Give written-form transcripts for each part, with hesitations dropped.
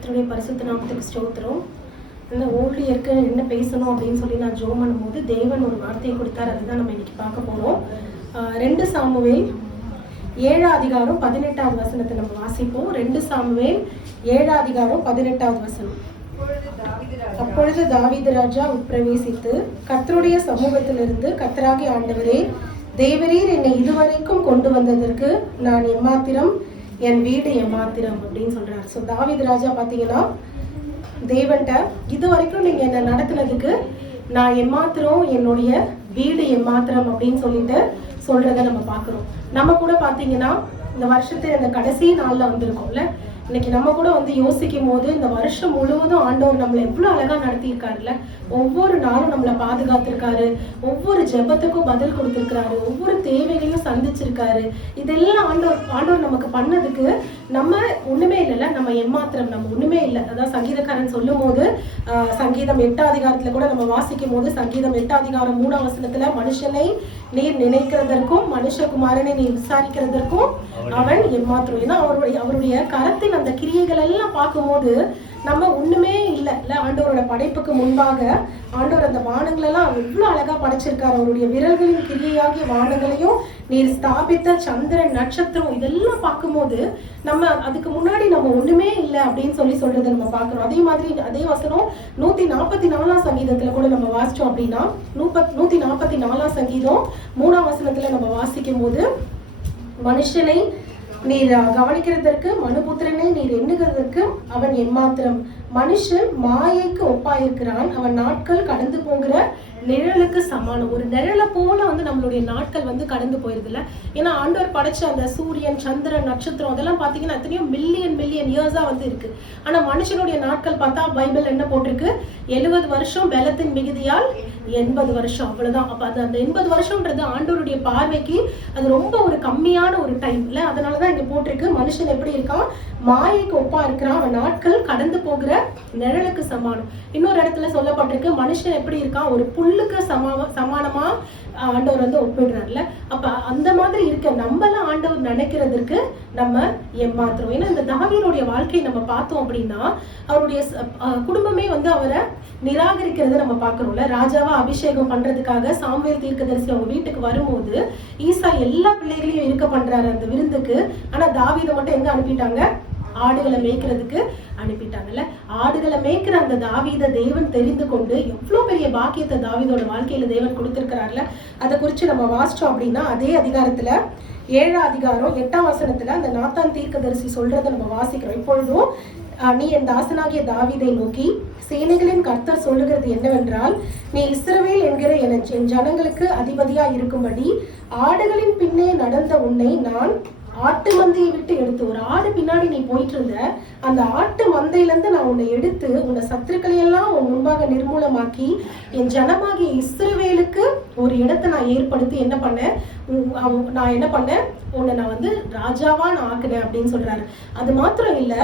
கர்த்தருடைய பரிசுத்த நாமத்துக்கு ஸ்தோத்திரம். இந்த ஊழியருக்கு என்ன பேசணும் அப்படின்னு சொல்லி நான் ஜெபம் பண்ணும்போது தேவன் ஒரு வார்த்தையை கொடுத்தார். அதுதான் நம்ம இன்னைக்கு பார்க்க போகிறோம். 2 சாமுவேல் 7ஆம் அதிகாரம் 18வது வசனத்தை நம்ம வாசிப்போம். 2 சாமுவேல் 7ஆம் அதிகாரம் 18வது வசனம். அப்பொழுது தாவீது ராஜா உட்பிரவேசித்து கர்த்தருடைய சமூகத்திலிருந்து, கர்த்தராகிய ஆண்டவரே, தேவரீர் என்னை இதுவரைக்கும் கொண்டு வந்ததற்கு நான் எம்மாத்திரம், என் வீடு எம்மாத்திரம் அப்படின்னு சொல்றாரு. ஸோ தாவீது ராஜா பார்த்தீங்கன்னா தேவன்ட்ட இது வரைக்கும் நீங்க என்ன நடத்தினதுக்கு நான் எம்மாத்திரம், என்னுடைய வீடு எம்மாத்திரம் அப்படின்னு சொல்லிட்டு சொல்றதை நம்ம பார்க்குறோம். நம்ம கூட பார்த்தீங்கன்னா இந்த வருஷத்துல இந்த கடைசி நாள்ல வந்திருக்கோம்ல, இன்னைக்கு நம்ம கூட யோசிக்கும் போது இந்த வருஷம் முழுவதும் ஆண்டவர் நம்மளை எவ்வளோ அழகா நடத்தியிருக்காருல்ல. ஒவ்வொரு நாளும் நம்மளை பாதுகாத்திருக்காரு, ஒவ்வொரு ஜெபத்துக்கும் பதில் கொடுத்துருக்காரு, ஒவ்வொரு தேவைகளையும் சந்திச்சிருக்காரு. இதெல்லாம் ஆண்டவர் நமக்கு பண்ணதுக்கு நம்ம ஒண்ணுமே இல்லைல்ல, நம்ம எம்மாத்திரம், நம்ம ஒண்ணுமே இல்லை. அதான் சங்கீதக்காரன் சொல்லும் போது சங்கீதம் 8ஆம் அதிகாரத்துல கூட நம்ம வாசிக்கும் போது, சங்கீதம் 8ஆம் அதிகாரம் 3ஆம் வசனத்துல, மனுஷனை நீர் நினைக்கிறதற்கும் மனுஷகுமாரனை நீ விசாரிக்கிறதற்கும் அவன் எம்மாத்திரம். ஏன்னா அவருடைய கரத்தின் அந்த கிரியைகள் எல்லாம் பார்க்கும்போது நம்ம ஒண்ணுமே இல்லை. ஆண்டவரோட படைப்புக்கு முன்பாக ஆண்டவர் அந்த வானங்கள் எல்லாம் எவ்வளவு அழகா படைச்சிருக்காரு. அவருடைய விரல்களின் கிரியையாகிய வானங்களையும் நீர் ஸ்தாபித்த சந்திரன், நட்சத்திரம், இதெல்லாம் பார்க்கும்போது நம்ம அதுக்கு முன்னாடி நம்ம ஒண்ணுமே இல்லை அப்படின்னு சொல்றதை நம்ம பார்க்கிறோம். அதே மாதிரி அதே வசனம் 144ஆம் சங்கீதத்துல கூட நம்ம வாசிச்சோம் அப்படின்னா, 144ஆம் சங்கீதம் 3ஆம் வசனத்துல நம்ம வாசிக்கும் போது, மனுஷனை நீர் கவனிக்கிறதற்கு, மனுபுத்திரனை நீர் எண்ணுகிறதற்கு அவன் எம்மாத்திரம். மனுஷன் மாயைக்கு ஒப்பாயிருக்கிறான், அவன் நாட்கள் கடந்து போகிற நிழலுக்கு சமானம். ஒரு நிழலை போல நம்மளுடைய நாட்கள் கடந்து போயிருதுல. ஏன்னா ஆண்டவர் படைச்ச அந்த சூரியன், சந்திரன், நட்சத்திரம் அதெல்லாம் பார்த்தீங்கன்னா எத்தனையோ மில்லியன் இயர்ஸா இருக்கு. ஆனா மனுஷனுடைய நாட்கள் பார்த்தா பைபிள் என்ன போட்டிருக்கு, 70 வருஷம் பலத்தின் மிகுதியால் 80 வருஷம், அவ்வளவுதான். அப்ப அந்த 80 வருஷம்ன்றது ஆண்டவருடைய பார்வைக்கு அது ரொம்ப ஒரு கம்மியான ஒரு டைம் இல்ல. அதனாலதான் இங்க போட்டிருக்கு, மனுஷன் எப்படி இருக்கான், மாயைக்கு ஒப்பா இருக்கிறான், அவன் நாட்கள் கடந்து போகிற நிழலுக்கு சமானம். இன்னொரு இடத்துல சொல்லப்பட்டிருக்கு, மனுஷன் எப்படி இருக்கான், ஒரு புல்லுக்கு சமானமா ஆண்டவர் ஒப்பிடுறாருல. அப்ப அந்த மாதிரி இருக்க நம்மளாம் ஆண்டவர் நினைக்கிறதுக்கு நம்ம எம்மாத்திரம். ஏன்னா இந்த தாவீதுடைய வாழ்க்கையை நம்ம பார்த்தோம் அப்படின்னா, அவருடைய குடும்பமே அவரை நிராகரிக்கிறத நம்ம பார்க்கிறோம்ல. ராஜாவா அபிஷேகம் பண்றதுக்காக சாமுவேல் தீர்க்கதரிசி அவங்க வீட்டுக்கு வரும்போது ஈசா எல்லா பிள்ளைகளையும் இருக்க பண்றாரு அந்த விருந்துக்கு. ஆனா தாவீதை மட்டும் எங்க அனுப்பிட்டாங்க, ஆடுகளை மேய்க்கிறதுக்கு அனுப்பிட்டாங்கல்ல. ஆடுகளை மேய்க்கிற அந்த தாவீதை தேவன் தெரிந்து கொண்டு எவ்வளவு பெரிய பாக்கியத்தை தாவீதோட வாழ்க்கையில தேவன் கொடுத்திருக்கிறார்ல. அதை குறிச்சு நம்ம வாசிச்சோம் அப்படின்னா, அதே அதிகாரத்துல 7ஆம் அதிகாரம் 8ஆம் வசனத்துல அந்த நாத்தான் தீர்க்கதரிசி சொல்றதை நம்ம வாசிக்கிறோம். இப்பொழுதும் நீ என் தாசனாகிய தாவீதை நோக்கி, சேனைகளின் கர்த்தர் சொல்லுகிறது என்னவென்றால், நீ இஸ்ரவேல் என்கிற என் ஜனங்களுக்கு அதிபதியா இருக்கும்படி ஆடுகளின் பின்னே நடந்த உன்னை நான் ஆட்டு மந்தையை விட்டு எடுத்து, ஒரு ஆடு பின்னாடி நீ போயிட்டு இருந்த அந்த ஆட்டு மந்தையில இருந்து நான் உன்னை எடுத்து உன்னை சத்துருக்களை எல்லாம் உன் முன்பாக நிர்மூலமாக்கி என் ஜனமாகிய இஸ்ரவேலுக்கு ஒரு இடத்தை நான் ஏற்படுத்தி என்ன பண்ணேன், உன்னை நான் ராஜாவா நான் ஆக்குனேன் அப்படின்னு சொல்றாரு. அது மாத்திரம் இல்ல,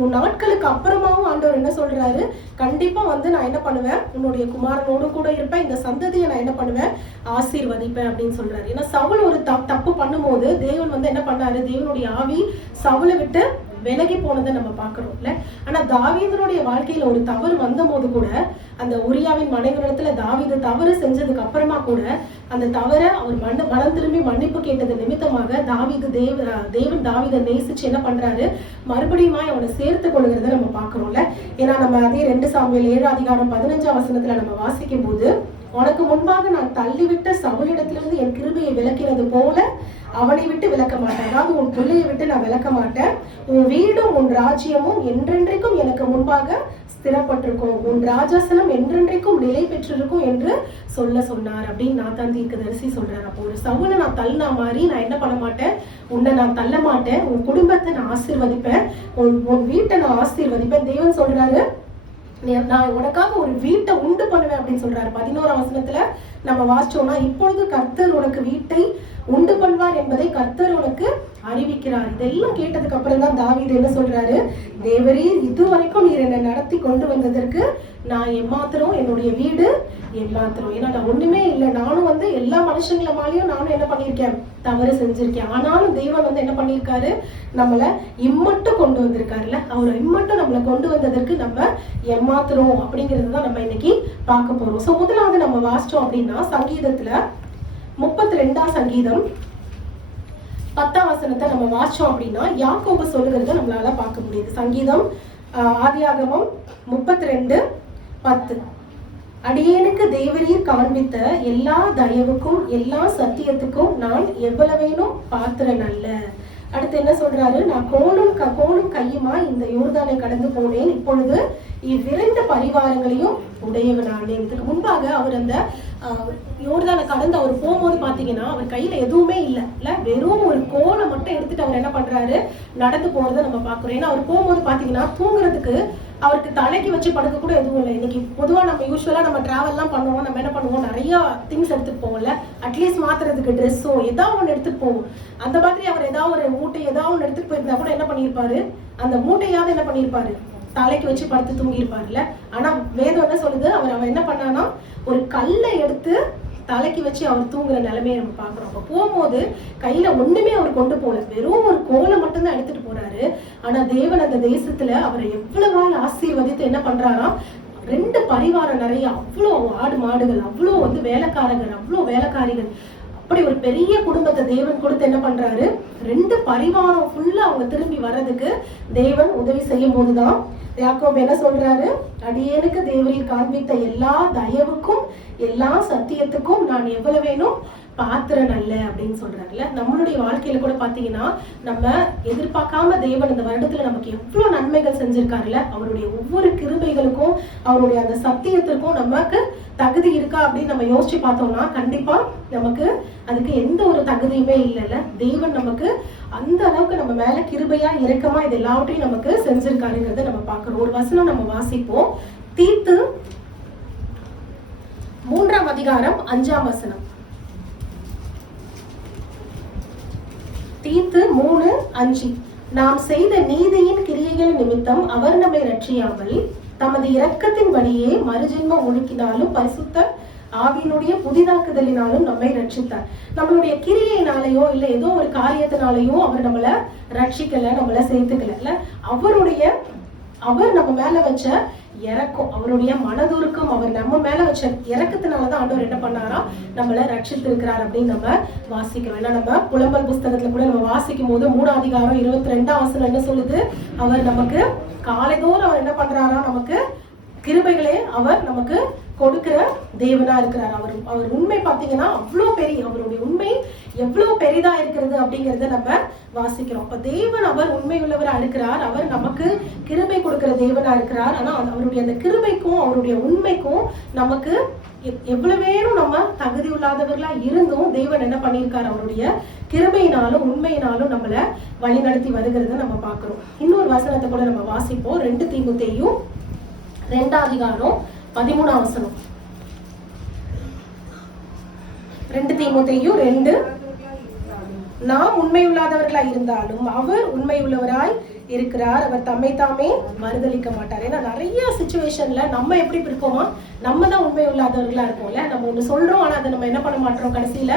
உன் நாட்களுக்கு அப்புறமாவும் ஆண்டவர் என்ன சொல்றாரு, கண்டிப்பா நான் என்ன பண்ணுவேன், உன்னுடைய குமாரனோடு கூட இருப்பேன், இந்த சந்ததியை நான் என்ன பண்ணுவேன், ஆசீர்வதிப்பேன் அப்படின்னு சொல்றாரு. ஏன்னா சவுல் ஒரு தப்பு பண்ணும்போது தேவன் என்ன பண்ணாரு, தேவனுடைய ஆவி சவுலை விட்டு விலகி போனதை நம்ம பார்க்கிறோம்ல. ஆனா தாவீதனுடைய வாழ்க்கையில ஒரு தவறு வந்த போது கூட, அந்த உரியாவின் மனைவிடத்துல தாவீது தவறு செஞ்சதுக்கு அப்புறமா கூட அந்த தவறை அவர் மனம் திரும்பி மன்னிப்பு கேட்டது நிமித்தமாக தேவன் தாவீதை நேசிச்சு என்ன பண்றாரு, மறுபடியும் அவனை சேர்த்து கொள்கிறத நம்ம பார்க்கிறோம்ல. ஏன்னா நம்ம அதே 2 சாமுவேல் 7ஆம் அதிகாரம் 15ஆம் வசனத்துல நம்ம வாசிக்கும் போது, உனக்கு முன்பாக நான் தள்ளிவிட்ட சவுலிடத்திலிருந்து என் கிருபையை விலக்கினது போல அவனை விட்டு விலக்க மாட்டேன். அதாவது உன் பிள்ளையை விட்டு நான் விலக்க மாட்டேன். உன் வீடும் உன் ராஜ்யமும் என்றென்றைக்கும் எனக்கு முன்பாக ஸ்திரப்பட்டிருக்கும், உன் ராஜாசனம் என்றென்றைக்கும் நிலை பெற்றிருக்கும் என்று சொன்னார் அப்படின்னு நாத்தான் தீர்க்கதரிசி சொல்றாரு. அப்போ ஒரு சவுலை நான் தள்ளினா மாதிரி நான் என்ன பண்ண மாட்டேன், உன்னை நான் தள்ள மாட்டேன், உன் குடும்பத்தை நான் ஆசீர்வதிப்பேன், உன் வீட்டை நான் ஆசீர்வதிப்பேன். தேவன் சொல்றாரு, நான் உனக்காக ஒரு வீட்டை உண்டு பண்ணுவேன் அப்படின்னு சொல்றாரு. 11ஆம் வசனத்துல நம்ம வாசிச்சோம்னா, இப்பொழுது கர்த்தர் உனக்கு வீட்டை உண்டு பண்ணுவார் என்பதை கர்த்தர் உனக்கு அறிவிக்கிறார். இதெல்லாம் கேட்டதுக்கு அப்புறம் தான் தாவீது என்ன சொல்றாரு, தேவரீர் இதுவரைக்கும் நீர் என்னை நடத்தி கொண்டு வந்ததற்கு நான் எம்மாத்திரம், என்னுடைய வீடு எம்மாத்திரம். ஏன்னா நான் ஒண்ணுமே இல்லை, நானும் எல்லா மனுஷங்கள மேலேயும் நானும் என்ன பண்ணியிருக்கேன், தவறு செஞ்சிருக்கேன். ஆனாலும் தேவன் என்ன பண்ணியிருக்காரு, நம்மளை இம்மட்டும் கொண்டு வந்திருக்காருல்ல. அவர் இம்மட்டும் நம்மளை கொண்டு வந்ததற்கு நம்ம எம்மாத்திரம் அப்படிங்கிறது தான் நம்ம இன்னைக்கு பார்க்க போறோம். ஸோ முதலாவது நம்ம வாசிச்சோம் அப்படின்னா சங்கீதத்துல 32ஆம் சங்கீதம் 10ஆம் வசனத்தை நம்ம வாசிச்சோம் அப்படின்னா யாக்கோபு சொல்லுகிறத நம்மளால பார்க்க முடியுது. சங்கீதம் ஆதியாகமம் 32:10. அடியேனுக்கு தேவரீர் காண்பித்த எல்லா தயவுக்கும் எல்லா சத்தியத்துக்கும் நான் எவ்வளவேனும் பாத்திரன் அல்ல. அடுத்து என்ன சொல்றாரு, நான் கோலும் கையுமா இந்த யோர்தானை கடந்து போனேன், இப்பொழுது இவ்விரண்டு பரிவாரங்களையும் உடையவனானேன். இதுக்கு முன்பாக அவர் அந்த யோர்தானை கடந்து அவர் போகும்போது பாத்தீங்கன்னா அவர் கையில எதுவுமே இல்ல, வெறும் ஒரு கோலை மட்டும் எடுத்துட்டு அவர் என்ன பண்றாரு, நடந்து போறதை நம்ம பாக்குறோம். ஏன்னா அவர் போகும்போது பாத்தீங்கன்னா தூங்குறதுக்கு அவருக்கு தலைக்கு வச்சு படுக்க கூட எதுவும் இல்லை. இன்னைக்கு பொதுவா நம்ம யூஸ்வலா நம்ம டிராவல்லாம் பண்ணுவோம், நம்ம என்ன பண்ணுவோம், நிறைய திங்ஸ் எடுத்துட்டு போவோம்ல, அட்லீஸ்ட் மாத்துறதுக்கு ட்ரெஸ்ஸோ ஏதாவது ஒன்று எடுத்துட்டு போவோம். அந்த மாதிரி அவர் ஏதாவது ஒரு மூட்டை ஏதாவது ஒன்று எடுத்துட்டு போயிருந்தா கூட என்ன பண்ணியிருப்பாரு, அந்த மூட்டையாவது என்ன பண்ணியிருப்பாரு, தலைக்கு வச்சு படுத்து தூங்கியிருப்பாருல்ல. ஆனா வேதம் என்ன சொல்லுது, அவர் என்ன பண்ணானா ஒரு கல்லை எடுத்து தலைக்கு வச்சு அவர் தூங்குற நிலைமையை நம்ம பாக்குறோம். அப்ப போகும்போது கையில ஒண்ணுமே அவர் கொண்டு போல, வெறும் ஒரு கோலை மட்டும்தான் எடுத்துட்டு போறாரு. ஆனா தேவன் அந்த தேசத்துல அவரை எவ்வளவா ஆசீர்வதித்து என்ன பண்றாராம், 2 பரிவாரம் நிறைய, அவ்வளோ ஆடு மாடுகள், அவ்வளோ வேலைக்காரர்கள், அவ்வளோ வேலைக்காரிகள், அப்படி ஒரு பெரிய குடும்பத்தை தேவன் கொடுத்து என்ன பண்றாரு, 2 பரிவாரம் ஃபுல்லா அவங்க திரும்பி வர்றதுக்கு தேவன் உதவி செய்யும் போதுதான் யாக்கோபு என்ன சொல்றாரு, அடியேனுக்கு தேவரீர் காண்பித்த எல்லா தயவுக்கும் எல்லா சத்தியத்துக்கும் நான் எவ்வளவேனும் பாத்திரன் அல்ல அப்படின்னு சொல்றாருல்ல. நம்மளுடைய வாழ்க்கையில கூட பாத்தீங்கன்னா நம்ம எதிர்பார்க்காம தேவன் இந்த வருடத்துல நமக்கு எவ்வளவு நன்மைகள் செஞ்சிருக்காருல்ல. அவருடைய ஒவ்வொரு கிருபைகளுக்கும் அவருடைய அந்த சத்தியத்திற்கும் நமக்கு தகுதி இருக்கா அப்படின்னு நம்ம யோசிச்சு பார்த்தோம்னா கண்டிப்பா நமக்கு அதுக்கு எந்த ஒரு தகுதியுமே இல்லைல்ல. தேவன் நமக்கு அந்த அளவுக்கு நம்ம மேல கிருபையா இரக்கமா இது எல்லாவற்றையும் நமக்கு செஞ்சிருக்காருங்கிறத நம்ம பார்க்கிறோம். ஒரு வசனம் நம்ம வாசிப்போம். தீத்து 3ஆம் அதிகாரம் 5ஆம் வசனம். தீத்து 3:5. நாம் செய்த நீதியின் கிரியைகள் நிமித்தம் அவர் நம்மை ரட்சியாமல் தமது இரக்கத்தின்படியே மறுஜென்மம் ஒழுக்கினாலும் பரிசுத்த ஆவியினுடைய புதிதாக்குதலினாலும் நம்மை ரட்சித்தார். நம்மளுடைய கிரியையினாலேயோ இல்ல ஏதோ ஒரு காரியத்தினாலேயோ அவர் நம்மள ரட்சிக்கல, நம்மள சேர்த்துக்கல. அவர் நம்ம மேல வச்ச இறக்கம், அவருடைய மனதுருக்கம், அவர் நம்ம மேல வச்ச இறக்கத்தினாலதான் ஆண்டவர் என்ன பண்ணாரா, நம்மள ரட்சித்திருக்கிறார் அப்படின்னு நம்ம வாசிக்கிறோம். ஏன்னா நம்ம புலம்பல் புஸ்தகத்துல கூட நம்ம வாசிக்கும் போது 3ஆம் அதிகாரம் 22ஆம் வசனம் என்ன சொல்லுது, அவர் நமக்கு காலைதோறும் அவர் என்ன பண்றாரா, நமக்கு கிருபைகளே அவர் நமக்கு கொடுக்கிற தேவனா இருக்கிறார். அவர் உண்மை பாத்தீங்கன்னா அவ்வளோ பெரிய, அவருடைய உண்மை எவ்வளவு பெரிதா இருக்கிறது அப்படிங்கறத நம்ம வாசிக்கிறோம். அப்ப தேவன் அவர் உண்மை உள்ளவரா இருக்கிறார், அவர் நமக்கு கிருபை கொடுக்கிற தேவனா இருக்கிறார். ஆனா அவருடைய அந்த கிருபைக்கும் அவருடைய உண்மைக்கும் நமக்கு எவ்வளவேனும் நம்ம தகுதி உள்ளாதவர்களா இருந்தும் தேவன் என்ன பண்ணியிருக்காரு, அவருடைய கிருபையினாலும் உண்மையினாலும் நம்மள வழி நடத்தி வருகிறத நம்ம பாக்குறோம். இன்னொரு வசனத்தை கூட நம்ம வாசிப்போம். 2 தீமோத்தேயு 2ஆம் அதிகாரம் 13ஆம் வசனம். 2 தீமோத்தேயு 2. நாம் உண்மையுள்ளாதவர்களாய் இருந்தாலும் அவர் உண்மையுள்ளவராய் இருக்கிறார், அவர் தம்மை தாமே மறுதளிக்க மாட்டார். ஏன்னா நிறைய சிச்சுவேஷன்ல நம்ம எப்படி இருப்போமா, நம்ம தான் உண்மையுள்ளாதவர்களா இருப்போம்ல. நம்ம ஒண்ணு சொல்றோம், ஆனா அதை நம்ம என்ன பண்ண மாட்டோம், கடைசியில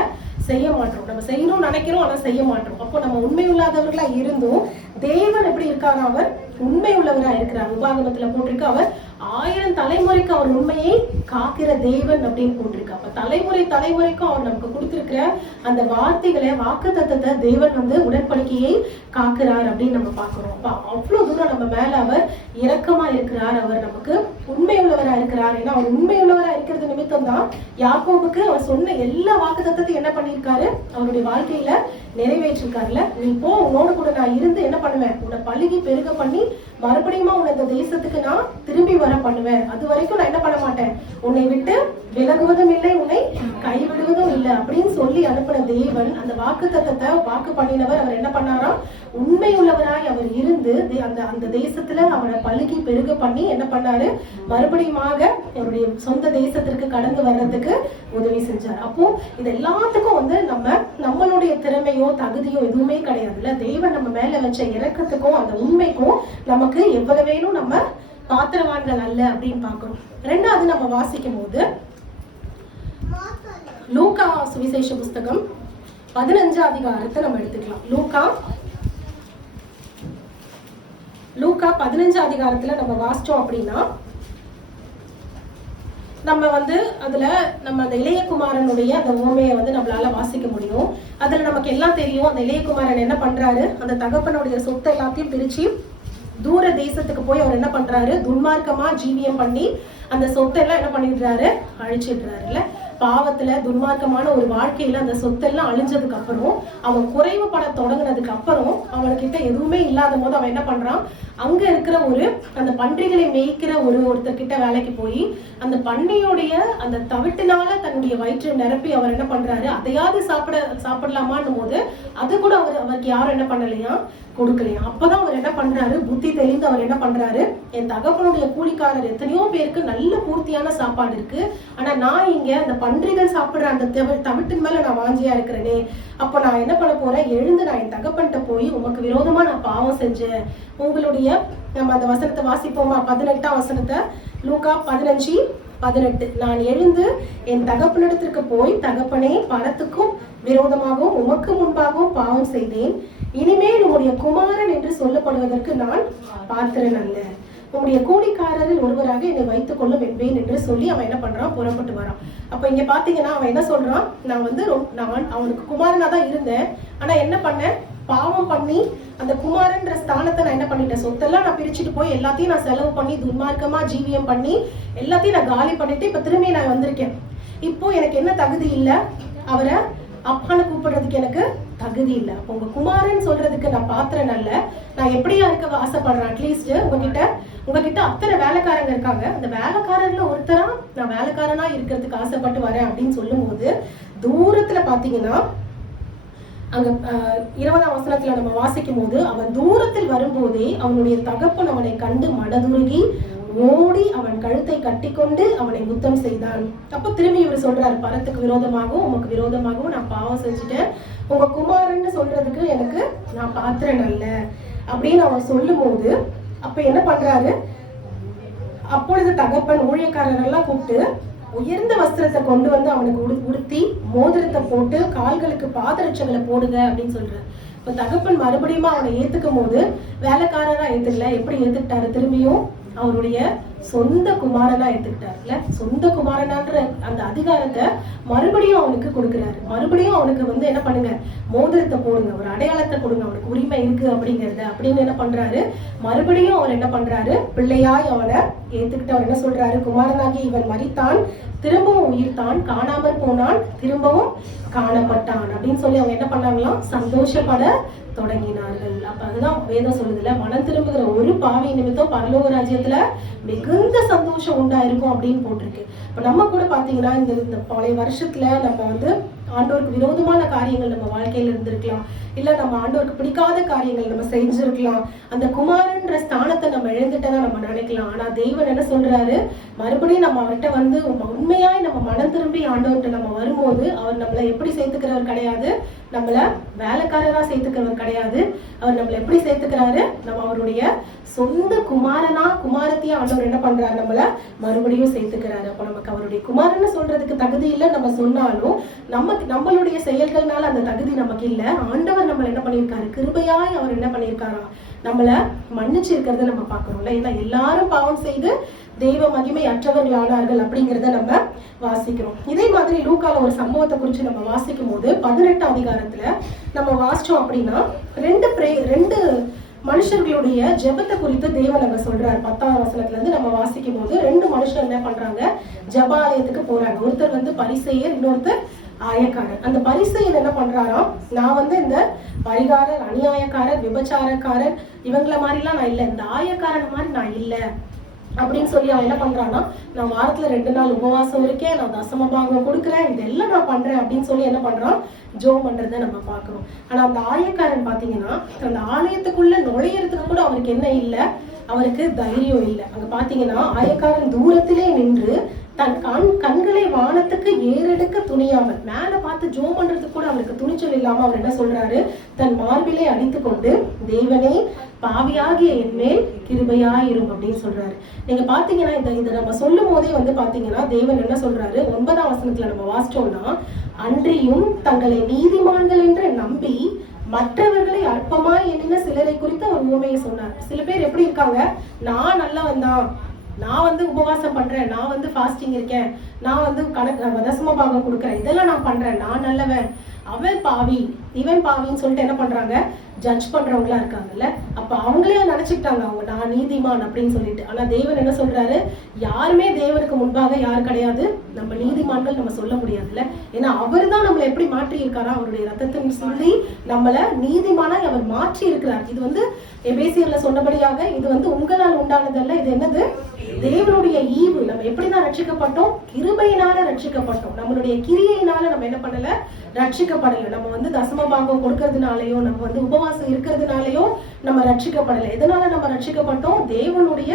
செய்ய மாட்டோம். நம்ம செய்யணும்னு நினைக்கிறோம், ஆனா செய்ய மாட்டோம். அப்போ நம்ம உண்மையுள்ளாதவர்களா இருந்தும் தேவன் எப்படி இருக்காரு, அவர் உண்மை உள்ளவரா இருக்கிறார். உபாகமத்துல போட்டிருக்கு, அவர் 1000 தலைமுறைக்கு அவர் உண்மையை காக்கிற தேவன் அப்படின்னு போட்டிருக்கு. அப்ப தலைமுறைக்கும் அவர் நமக்கு கொடுத்திருக்கிற அந்த வார்த்தைகளை, வாக்கு தத்தத்தை தேவன் உடன்படிக்கையை காக்கிறார் அப்படின்னு நம்ம பாக்குறோம். அப்ப அவ்வளவு தூரம் நம்ம மேல அவர் இரக்கமா இருக்கிறார், அவர் நமக்கு உண்மை உள்ளவரா இருக்கிறார். ஏன்னா அவர் உண்மை உள்ளவரா இருக்கிறது நிமித்தம் தான் யாக்கோபுக்கு அவர் சொன்ன எல்லா வாக்கு தத்தத்தையும் என்ன பண்ணியிருக்காரு, அவருடைய வாழ்க்கையில நிறைவேற்றிருக்காருல. நீ போ, உன்னோடு கூட நான் இருந்து என்ன பண்ணுவேன், உன்னை பழுகி பெருக பண்ணி மறுபடியும் உன்னை இந்த தேசத்துக்கு நான் திரும்பி வர பண்ணுவேன், அது வரைக்கும் நான் என்ன பண்ண மாட்டேன், உன்னை விட்டு விலகுவதும் இல்லை, உன்னை கைவிடுவதும் இல்லை அப்படின்னு சொல்லி அனுப்பின தேவன் அந்த வாக்குத்தத்தத்தை வாக்கு பண்ணினவர். அவர் என்ன பண்ணாராம், உண்மை உள்ளவராய் அவர் இருந்து அந்த தேசத்துல அவரை பழுகி பெருக பண்ணி என்ன பண்ணாரு, மறுபடியும் அவருடைய சொந்த தேசத்திற்கு கடந்து வர்றதுக்கு உதவி செஞ்சார். அப்போ இது எல்லாத்துக்கும் வந்து நம்மளுடைய திறமையோ தகுதியோ எதுவுமே கிடையாதுல்ல. தேவன் நம்ம மேல வச்ச இறக்கத்துக்கும் அந்த உண்மைக்கும் நமக்கு எவ்வளவு வேணும் நம்ம பாத்திரவான்கள் அல்ல அப்படின்னு பார்க்கணும். ரெண்டாவது நம்ம வாசிக்கும் போது லூக்கா சுவிசேஷ புஸ்தகம் 15 அதிகாரத்தை நம்ம எடுத்துக்கலாம். லூக்கா 15 அதிகாரத்துல நம்ம வாசிச்சோம் அப்படின்னா நம்ம வந்து அதுல நம்ம அந்த இளையகுமாரனுடைய அந்த உவமையை வந்து நம்மளால வாசிக்க முடியும். அதுல நமக்கு எல்லாம் தெரியும். அந்த இளையகுமாரன் என்ன பண்றாரு, அந்த தகப்பனுடைய சொத்தை எல்லாத்தையும் பிரிச்சு தூர தேசத்துக்கு போய் அவர் என்ன பண்றாரு, துன்மார்க்கமா ஜீவியம் பண்ணி அந்த சொத்தை எல்லாம் என்ன பண்ணிடுறாரு, அழிச்சிடுறாருல்ல. பாவத்துல துன்மார்க்கமான ஒரு வாழ்க்கையில அந்த சொத்தெல்லாம் அழிஞ்சதுக்கு அப்புறம் அவன் குறைவுபட தொடங்கினதுக்கு அப்புறம் அவன்கிட்ட எதுவுமே இல்லாத போது அவன் என்ன பண்றான், அங்க இருக்கிற அந்த பன்றிகளை மேய்க்கிற ஒருத்தர்கிட்ட வேலைக்கு போய் அந்த பன்றியுடைய அந்த தவிட்டினால தன்னுடைய வயிற்றை நிரப்பி அவர் என்ன பண்றாரு, அதையாவது சாப்பிடலாமான்னு போது அது கூட அவருக்கு யாரும் என்ன பண்ணலையா, கொடுக்கலையா. அப்பதான் அவர் என்ன பண்றாரு, புத்தி தெளிந்து அவர் என்ன பண்றாரு, என் தகப்பனுடைய கூலிக்காரர் எத்தனையோ பேருக்கு நல்ல பூர்த்தியான சாப்பாடு இருக்கு, ஆனா நான் இங்க அந்த பன்றிகள் சாப்பிடுற அந்த தவிட்டின் மேல நான் வாஞ்சியா இருக்கிறேனே, அப்ப நான் என்ன பண்ண போறேன், எழுந்து நான் என் தகப்பன்கிட்ட போய் உமக்கு விரோதமா நான் பாவம் செஞ்சேன். உங்களுடைய நம்ம அந்த வசனத்தை வாசிப்போமா, 18ஆம் வசனத்தை, லூக்கா 15:18. நான் எழுந்து என் தகப்பனிடத்திற்கு போய், தகப்பனே, பணத்துக்கும் விரோதமாகவும் உமக்கு முன்பாகவும் பாவம் செய்தேன், இனிமேல் உம்முடைய குமாரன் என்று சொல்லப்படுவதற்கு நான் பாத்திரன் அல்ல, உம்முடைய கூலிக்காரரில் ஒருவராக என்னை வைத்துக் கொள்ளும் என்பேன் என்று சொல்லி அவன் என்ன பண்றான், புறப்பட்டு வரான். அப்ப இங்க பாத்தீங்கன்னா அவன் என்ன சொல்றான், நான் அவனுக்கு குமாரனா தான் இருந்தேன், ஆனா என்ன பண்ணேன், பாவம் பண்ணி அந்த குமாரன்ற ஸ்தானத்தை நான் என்ன பண்ணிட்டேன், சொத்தெல்லாம் நான் பிரிச்சுட்டு போய் எல்லாத்தையும் நான் செலவு பண்ணி துன்மார்க்கமா ஜீவியம் பண்ணி எல்லாத்தையும் நான் காலி பண்ணிட்டு இப்ப திரும்பி நான் வந்திருக்கேன். இப்போ எனக்கு என்ன தகுதி இல்லை, அவரை அப்பான்னு கூப்பிடுறதுக்கு எனக்கு தகுதி இல்லை. உங்க குமாரன் சொல்றதுக்கு நான் பாத்திரன் அல்ல. நான் எப்படியா இருக்க ஆசைப்படுறேன், அட்லீஸ்ட் உங்ககிட்ட அத்தனை வேலைக்காரங்க இருக்காங்க, அந்த வேலைக்காரர்ல ஒருத்தரா நான் வேலைக்காரனா இருக்கிறதுக்கு ஆசைப்பட்டு வரேன் அப்படின்னு சொல்லும் போது தூரத்துல பாத்தீங்கன்னா அங்க 20ஆம் வசனத்துல நம்ம வாசிக்கும் போது அவன் தூரத்தில் வரும்போதே அவனுடைய தகப்பன் அவனை கண்டு மனதுருகி ஓடி அவன் கழுத்தை கட்டிக்கொண்டு அவனை முத்தம் செய்தான். அப்ப திரும்பி இவர் சொல்றாரு, பரத்துக்கு விரோதமாகவும் உமக்கு விரோதமாகவும் நான் பாவம் செஞ்சுட்டேன், உங்க குமாரன்னு சொல்றதுக்கு எனக்கு நான் பாத்திரன் அல்ல அப்படின்னு அவன் சொல்லும் போது அப்ப என்ன பண்றாரு, அப்பொழுது தகப்பன் ஊழியக்காரரெல்லாம் கூப்பிட்டு உயர்ந்த வஸ்திரத்தை கொண்டு வந்து அவனுக்கு உடுத்தி மோதிரத்தை போட்டு கால்களுக்கு பாதரட்சங்களை போடுங்க அப்படின்னு சொல்றாரு. இப்ப தகப்பன் மறுபடியும் அவனை ஏத்துக்கும் போது வேலைக்காரரா ஏத்துக்கல, எப்படி ஏத்துக்கிட்டாரு, திரும்பியும் அவருடைய சொந்த குமாரனா ஏத்துக்கிட்டாருல. சொந்த குமாரனான்ற அந்த அதிகாரத்தை மறுபடியும் அவனுக்கு கொடுக்குறாரு. மறுபடியும் அவனுக்கு வந்து என்ன பண்ணுங்க, மோதிரத்தை போடுங்க, ஒரு அடையாளத்தை கொடுங்க, அவனுக்கு உரிமை இருக்கு அப்படிங்கறத அப்படின்னு என்ன பண்றாரு, மறுபடியும் அவர் என்ன பண்றாரு, பிள்ளையாய் அவனை ஏத்துக்கிட்டு அவர் என்ன சொல்றாரு, குமாரனாகி இவன் மரித்தான், திரும்பவும் உயிர்த்தான், காணாமற் போனான், திரும்பவும் காணப்பட்டான் அப்படின்னு சொல்லி அவங்க என்ன பண்ணாங்களாம், சந்தோஷப்பட தொடங்கினார்கள். அப்ப அதுதான் வேதம் சொல்லுதுல, மனம் திரும்புகிற ஒரு பாவி நிமித்தம் பரலோக ராஜ்யத்துல மிகுந்த சந்தோஷம் உண்டாயிருக்கும் அப்படின்னு போட்டிருக்கு. இப்ப நம்ம கூட பாத்தீங்கன்னா இந்த பழைய வருஷத்துல நம்ம வந்து ஆண்டோருக்கு விரோதமான காரியங்கள் நம்ம வாழ்க்கையில இருந்திருக்கலாம், இல்ல நம்ம ஆண்டோருக்கு பிடிக்காத காரியங்கள் நம்ம செஞ்சிருக்கலாம், அந்த குமாரன்ற ஸ்தானத்தை நம்ம எழுந்துட்டதான் நம்ம நினைக்கலாம். ஆனா தெய்வன் என்ன சொல்றாரு, மறுபடியும் நம்ம அவர்கிட்ட வந்து உண்மையாய் நம்ம மனம் திரும்பி ஆண்டவர்கிட்ட நம்ம வரும்போது அவர் நம்மளை எப்படி சேர்த்துக்கிறவர் கிடையாது, நம்மள வேலைக்காரரா சேர்த்துக்கிறவர் கிடையாது. அவர் நம்மளை எப்படி சேர்த்துக்கிறாரு, நம்ம அவருடைய சொந்த குமாரத்தையா ஆண்டவர் என்ன பண்றாரு, நம்மள மறுபடியும் சேர்த்துக்கிறாரு. அப்ப நமக்கு அவருடைய குமாரன்னு சொல்றதுக்கு தகுதி இல்லை நம்ம சொன்னாலும் நம்மளுடைய செயல்கள்னால அந்த தகுதி நமக்கு இல்ல. ஆண்டவர் நம்மள என்ன பண்ணியிருக்காரு, கிருபையாய் அவர் என்ன பண்ணியிருக்காரா, நம்மள மன்னிச்சு இருக்கிறத நம்ம பாக்குறோம்ல. ஏன்னா எல்லாரும் பாவம் செய்து தெய்வ மகிமை அற்றவர்கள் ஆனார்கள் அப்படிங்கிறத நம்ம வாசிக்கிறோம். இதே மாதிரி லூக்கால ஒரு சம்பவத்தை குறித்து நம்ம வாசிக்கும் போது 18ஆம் அதிகாரத்துல நம்ம வாசிச்சோம் அப்படின்னா ரெண்டு மனுஷர்களுடைய ஜெபத்தை குறித்து தேவன் அங்க சொல்றாரு. 10ஆம் வசனத்துல இருந்து நம்ம வாசிக்கும் போது ரெண்டு மனுஷர் என்ன பண்றாங்க, ஜெபாலயத்துக்கு போறாங்க. ஒருத்தர் வந்து பரிசேயர், இன்னொருத்தர் ஆயக்காரர். அந்த பரிசேயர் என்ன பண்றாராம், நான் வந்து இந்த பரிகாரர், அநியாயக்காரர், விபச்சாரக்காரர் இவங்கள மாதிரிலாம் நான் இல்லை, இந்த ஆயக்காரன் மாதிரி நான் இல்லை அப்படின்னு சொல்லி அவன் என்ன பண்றான்னா, நான் வாரத்துல 2 நாள் உபவாசம் இருக்கேன், நான் தசமபாகம் கொடுக்குறேன், இதெல்லாம் நான் பண்றேன் அப்படின்னு சொல்லி என்ன பண்றான், ஜோம் பண்றதை நம்ம பார்க்கிறோம். ஆனா அந்த ஆயக்காரன் பாத்தீங்கன்னா அந்த ஆலயத்துக்குள்ள நுழையறதுக்கு கூட அவருக்கு என்ன இல்லை, அவருக்கு தைரியம் இல்லை. அங்க பாத்தீங்கன்னா ஆயக்காரன் தூரத்திலே நின்று தன் கண்களை வானத்துக்கு ஏறெடுக்க துணியாமல், மேல பார்த்து ஜோம் பண்றதுக்கு கூட அவருக்கு துணிச்சல் இல்லாம அவர் என்ன சொல்றாரு, தன் மார்பிலே அடித்து கொண்டு, தேவனே பாவியாகிய என் மேல் கிருபையாயிரும் அப்படின்னு சொல்றாரு. நீங்க பாத்தீங்கன்னா இதை நம்ம சொல்லும் போதே வந்து பாத்தீங்கன்னா தேவன் என்ன சொல்றாரு, 9ஆம் வசனத்துல நம்ம வாசிச்சோம்னா, அன்றியும் தங்களை நீதிமான்கள் என்று நம்பி மற்றவர்களை அற்பமாய் எண்ணின சிலரை குறித்து அவர் உண்மையை சொன்னார். சில பேர் எப்படி இருக்காங்க, நான் நல்லவன் தான், நான் வந்து உபவாசம் பண்றேன், நான் வந்து ஃபாஸ்டிங் இருக்கேன், நான் வந்து தசமபாகம் கொடுக்குறேன், இதெல்லாம் நான் பண்றேன், நான் நல்லவன், அவன் பாவி இவன் பாவின்னு சொல்லிட்டு என்ன பண்றாங்க, ஜட்ஜ் பண்றவங்களா இருக்காங்கல்ல. அப்ப அவங்களே நினைச்சுக்கிட்டாங்க அவங்க நான் நீதிமான் அப்படின்னு சொல்லிட்டு. ஆனா தேவன் என்ன சொல்றாரு, யாருமே தேவனுக்கு முன்பாக யார் கிடையாது, நம்ம நீதிமான்கள் நம்ம சொல்ல முடியாதுல்ல. ஏன்னா அவர் தான் நம்மளை எப்படி மாற்றி இருக்காரா, அவருடைய ரத்தத்தின் சொல்லி நம்மள நீதிமானாய் அவர் மாற்றி இருக்கிறார். இது வந்து எபேசியர்ல சொன்னபடியாக இது வந்து உங்களால் உண்டானதல்ல, இது என்னது, தேவனுடைய ஈவு. நம்ம எப்படிதான் ரட்சிக்கப்பட்டோம், கிருபையினால ரட்சிக்கப்பட்டோம். நம்மளுடைய கிரியையினால நம்ம என்ன பண்ணல, ரட்சிக்கப்படலை. நம்ம வந்து தசமபாகம் கொடுக்கறதுனாலயோ, நம்ம வந்து உபவாசம் இருக்கிறதுனாலயோ நம்ம ரட்சிக்கப்படலை. எதனால நம்ம ரட்சிக்கப்பட்டோம், தேவனுடைய